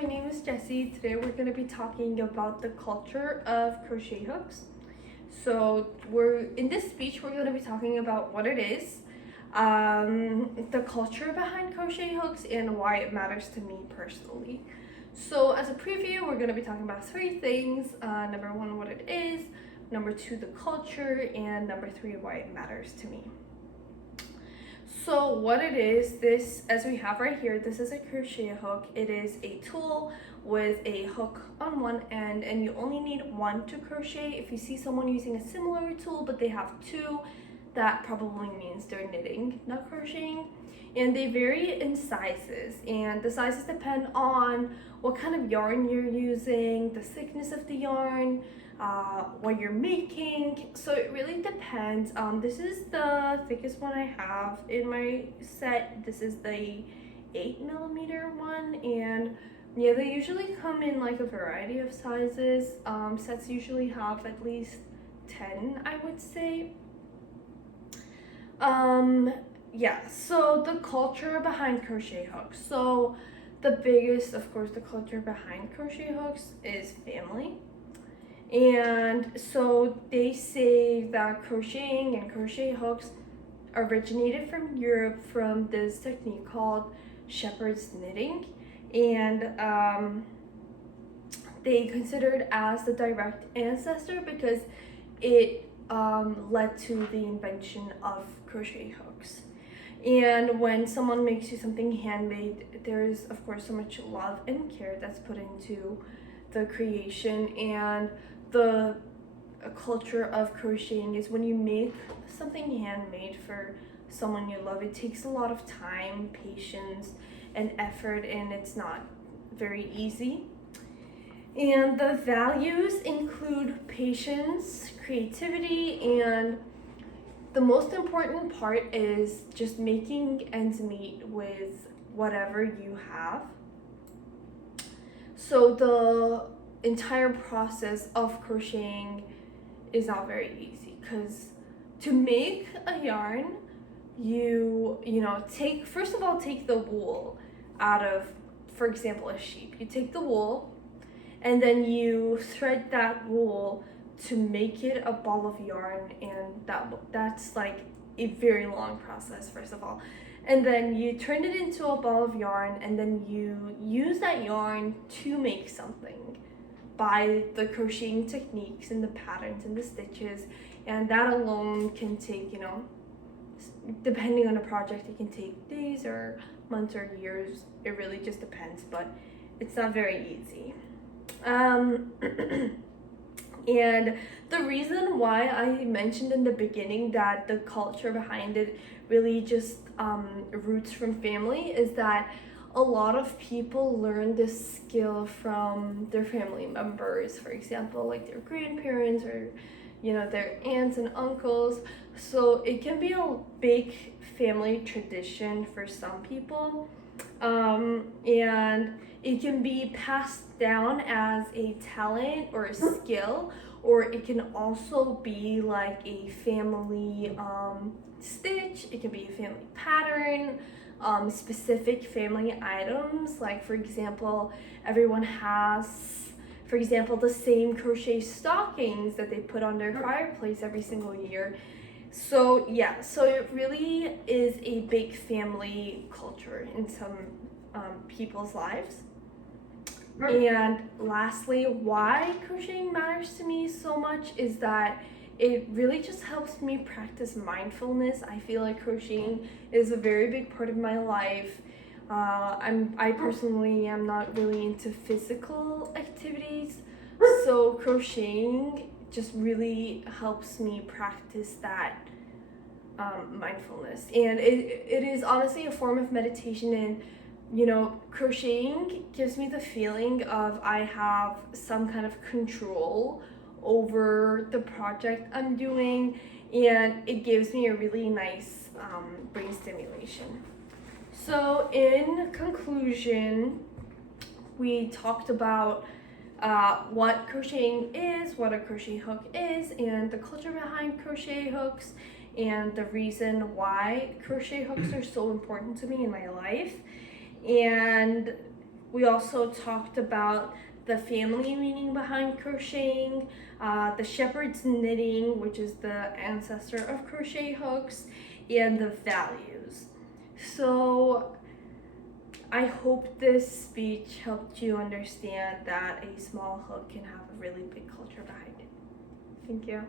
my name is Jessie. Today we're going to be talking about the culture of crochet hooks. So in this speech we're going to be talking about what it is, the culture behind crochet hooks, and why it matters to me personally. So as a preview, we're going to be talking about three things. Number one, what it is. Number two, the culture. And number three, why it matters to me. So what it is, this, as we have right here, this is a crochet hook. It is a tool with a hook on one end, and you only need one to crochet. If you see someone using a similar tool but they have two, that probably means they're knitting, not crocheting. And they vary in sizes, and the sizes depend on what kind of yarn you're using, the thickness of the yarn, what you're making. So it really depends. This is the thickest one I have in my set. This is the 8mm one, and yeah, they usually come in like a variety of sizes. Sets usually have at least 10, I would say. Yeah, so the culture behind crochet hooks. So the biggest, of course, the culture behind crochet hooks is family. And so they say that crocheting and crochet hooks originated from Europe, from this technique called shepherd's knitting, and they considered as the direct ancestor because it led to the invention of crochet hooks. And when someone makes you something handmade, there is of course so much love and care that's put into the creation. And the culture of crocheting is when you make something handmade for someone you love, it takes a lot of time, patience, and effort, and it's not very easy. And the values include patience, creativity, and the most important part is just making ends meet with whatever you have. So the entire process of crocheting is not very easy, because to make a yarn, you take, first of all, take the wool out of, for example, a sheep. You take the wool and then you thread that wool to make it a ball of yarn, and that's like a very long process, first of all. And then you turn it into a ball of yarn, and then you use that yarn to make something by the crocheting techniques and the patterns and the stitches. And that alone can take, depending on the project, it can take days or months or years. It really just depends, but it's not very easy. And the reason why I mentioned in the beginning that the culture behind it really just roots from family is that a lot of people learn this skill from their family members, for example, like their grandparents or their aunts and uncles. So it can be a big family tradition for some people, and it can be passed down as a talent or a skill, or it can also be like a family stitch. It can be a family pattern, specific family items. Like, for example, everyone has, for example, the same crochet stockings that they put on their fireplace every single year. So yeah, so it really is a big family culture in some people's lives. And lastly, why crocheting matters to me so much is that it really just helps me practice mindfulness. I feel like crocheting is a very big part of my life. I personally am not really into physical activities, so crocheting just really helps me practice that mindfulness. And it is honestly a form of meditation, and crocheting gives me the feeling of I have some kind of control over the project I'm doing, and it gives me a really nice brain stimulation. So in conclusion, we talked about what crocheting is, what a crochet hook is, and the culture behind crochet hooks, and the reason why crochet hooks are so important to me in my life. And We also talked about the family meaning behind crocheting, the shepherd's knitting, which is the ancestor of crochet hooks, and the values. So I hope this speech helped you understand that a small hook can have a really big culture behind it. Thank you.